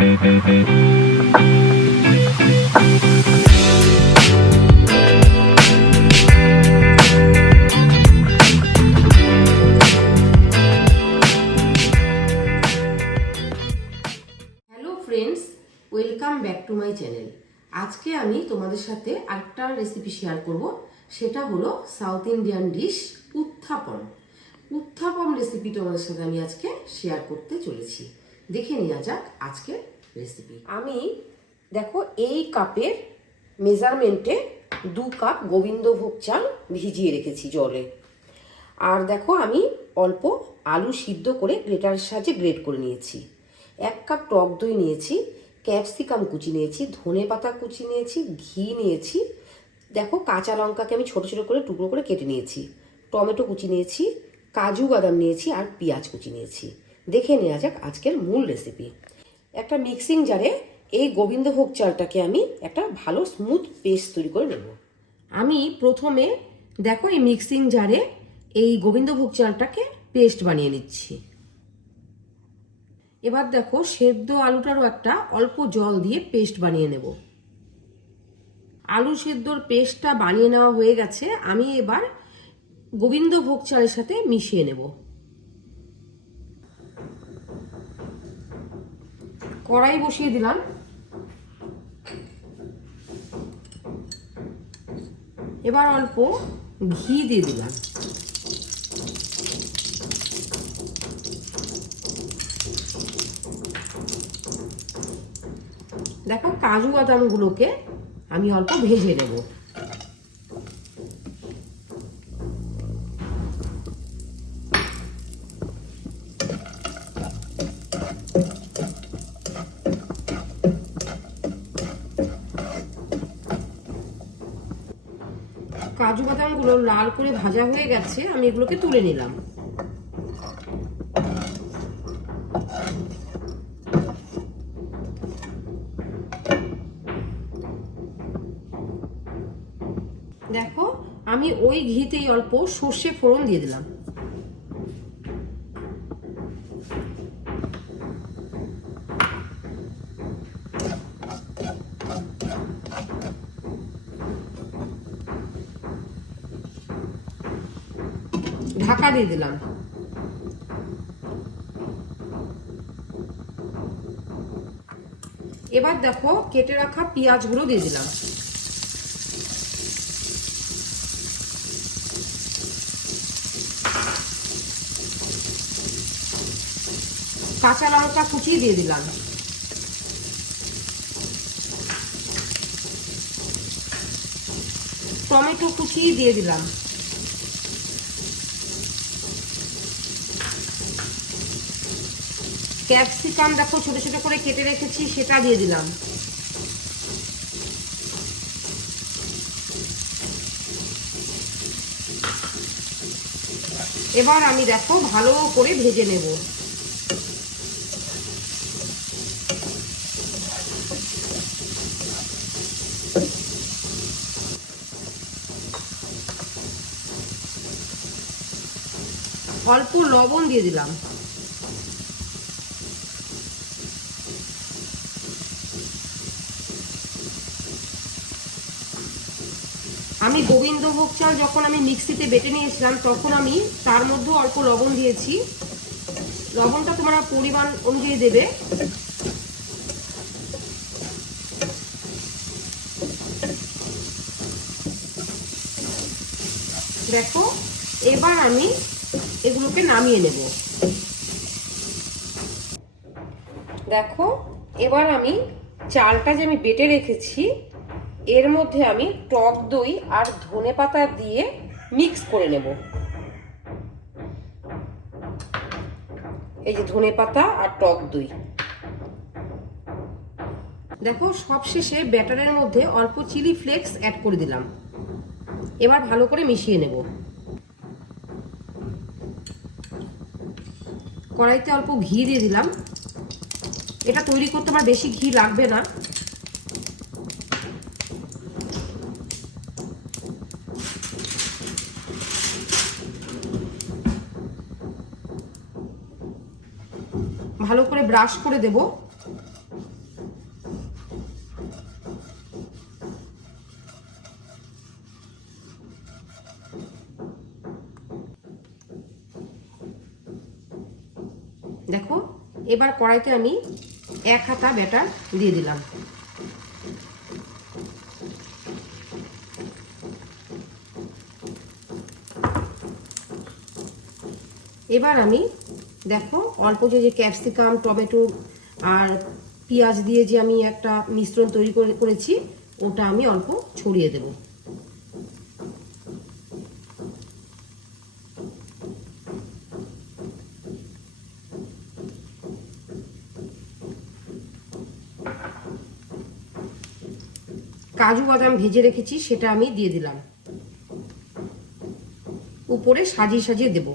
Friends, welcome back to my channel. আজকে আমি তোমাদের সাথে আরেকটা রেসিপি শেয়ার করব। সেটা হলো সাউথ ইন্ডিয়ান ডিশ উত্থাপম। উত্থাপম রেসিপি তোমাদের সাথে আমি আজকে শেয়ার করতে চলেছি। দেখে নেওয়া যাক আজকের রেসিপি। আমি দেখো এই কাপের মেজারমেন্টে 2 কাপ গোবিন্দভোগ চাল ভিজিয়ে রেখেছি জলে। আর দেখো আমি অল্প আলু সিদ্ধ করে গ্রেটারের সাহায্যে গ্রেট করে নিয়েছি। 1 কাপ টক দই নিয়েছি, ক্যাপসিকাম কুচি নিয়েছি, ধনেপাতা কুচি নিয়েছি, ঘি নিয়েছি, দেখো কাঁচা লঙ্কাকে আমি ছোট ছোট করে টুকরো করে কেটে নিয়েছি, টমেটো কুচি নিয়েছি, কাজু বাদাম নিয়েছি আর পেঁয়াজ কুচি নিয়েছি। দেখে নেওয়া যাক আজকের মূল রেসিপি। একটা মিক্সিং জারে এই গোবিন্দভোগ চালটাকে আমি একটা ভালো স্মুথ পেস্ট তৈরি করে নেব। আমি প্রথমে দেখো এই মিক্সিং জারে এই গোবিন্দভোগ চালটাকে পেস্ট বানিয়ে নিচ্ছি। এবার দেখো সেদ্ধ আলুটারও একটা অল্প জল দিয়ে পেস্ট বানিয়ে নেব। আলু সেদ্ধর পেস্টটা বানিয়ে নেওয়া হয়ে গেছে। আমি এবার গোবিন্দভোগ চালের সাথে মিশিয়ে নেব। কড়াই বসিয়ে দিলাম। এবার অল্প ঘি দিয়ে দিলাম। দেখো কাজু বাদামগুলোকে আমি অল্প ভেজে নেব। কাজু বাদামগুলো লাল করে ভাজা হয়ে গেছে, আমি এগুলোকে তুলে নিলাম। দেখো আমি ওই ঘিতেই অল্প সর্ষে ফোড়ন দিয়ে দিলাম। ঢাকা দিয়ে দিলাম। এবার দেখো কেটে রাখা পেঁয়াজগুলো দিয়ে দিলাম। কাঁচা লঙ্কা কুচি দিয়ে দিলাম। টমেটো কুচি দিয়ে দিলাম। ক্যাপসিকাম দেখো ছোট ছোট করে কেটে রেখেছি, সেটা দিয়ে দিলাম। এবার আমি দেখো ভালো করে ভেজে নেব। অল্প লবণ দিয়ে দিলাম। আমি গোবিন্দভোগ চাল যখন আমি মিক্সিতে বেটে নিয়েছিলাম তখন আমি তার মধ্যে অল্প লবণ দিয়েছি। লবণটা তোমরা পরিমাণ অনুযায়ী দেবে। দেখো এবার আমি এগুলোকে নামিয়ে নেব। দেখো এবার আমি চালটা যে আমি বেটে রেখেছি এর মধ্যে আমি টক দই আর ধনেপাতা দিয়ে মিক্স করে নেব। এই যে ধনেপাতা আর টক দই। দেখো সবশেষে ব্যাটারের মধ্যে অল্প চিলি ফ্লেক্স অ্যাড করে দিলাম। এবার ভালো করে মিশিয়ে নেব। কড়াইতে অল্প ঘি দিয়ে দিলাম। এটা তৈরি করতে আমার বেশি ঘি লাগবে না। ভালো করে ব্রাশ করে দেব। দেখো এবার কড়াইতে আমি 1 হাতা ব্যাটার দিয়ে দিলাম। এবার আমি দেখো অল্প যে ক্যাপসিকাম, টমেটো আর পেঁয়াজ দিয়ে যে আমি একটা মিশ্রণ তৈরি করেছি, ওটা আমি অল্প ছড়িয়ে দেব। কাজু বাদাম ভেজে রেখেছি, সেটা আমি দিয়ে দিলাম। উপরে সাজিয়ে সাজিয়ে দেব।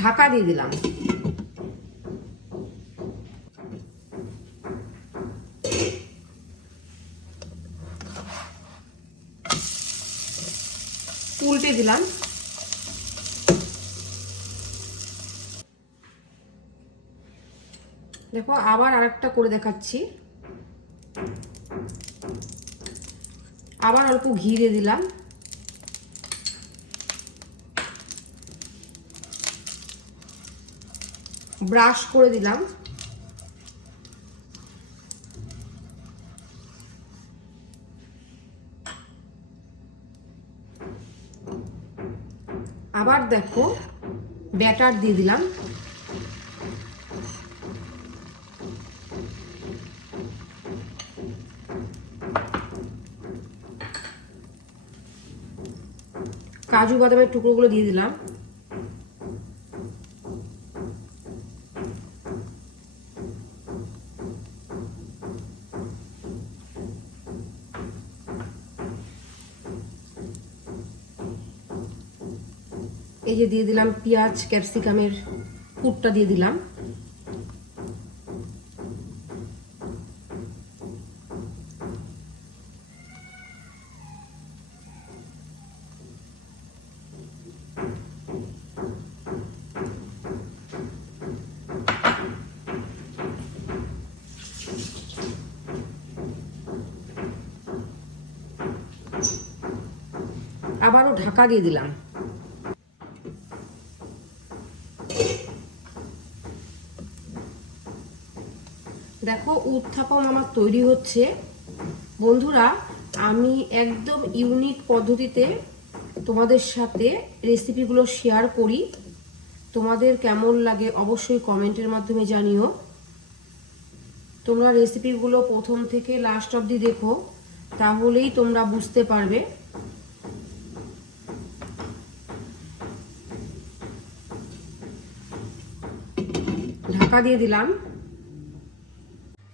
ঢাকা দিয়ে দিলাম। উল্টে দিলাম। দেখো আবার আরেকটা করে দেখাচ্ছি। আবার অল্প ঘি দিয়ে দিলাম। ব্রাশ করে দিলাম। আবার দেখো ব্যাটার দিয়ে দিলাম। কাজু বাদামের টুকরোগুলো দিয়ে দিলাম। এই যে দিয়ে দিলাম পেঁয়াজ ক্যাপসিকামের পুরটা দিয়ে দিলাম। আবারও ঢাকা দিয়ে দিলাম। দেখো উত্থাপম আমার তৈরি হচ্ছে। বন্ধুরা, আমি একদম ইউনিক পদ্ধতিতে তোমাদের সাথে রেসিপিগুলো শেয়ার করি। তোমাদের কেমন লাগে অবশ্যই কমেন্টের মাধ্যমে জানিও। তোমরা রেসিপিগুলো প্রথম থেকে লাস্ট অবধি দেখো, তাহলেই তোমরা বুঝতে পারবে। ঢাকা দিয়ে দিলাম।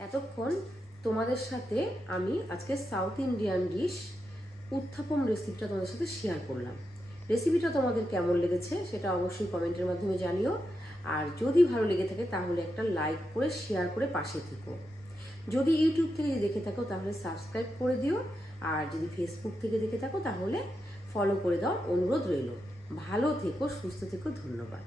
এতক্ষণ তোমাদের সাথে আমি আজকে সাউথ ইন্ডিয়ান ডিশ উত্থাপম রেসিপিটা তোমাদের সাথে শেয়ার করলাম। রেসিপিটা তোমাদের কেমন লেগেছে সেটা অবশ্যই কমেন্টের মাধ্যমে জানিও। আর যদি ভালো লেগে থাকে তাহলে একটা লাইক করে শেয়ার করে পাশে থেকো। যদি ইউটিউব থেকে দেখে থাকো তাহলে সাবস্ক্রাইব করে দিও। আর যদি ফেসবুক থেকে দেখে থাকো তাহলে ফলো করে দাও, অনুরোধ রইল। ভালো থেকো, সুস্থ থেকো, ধন্যবাদ।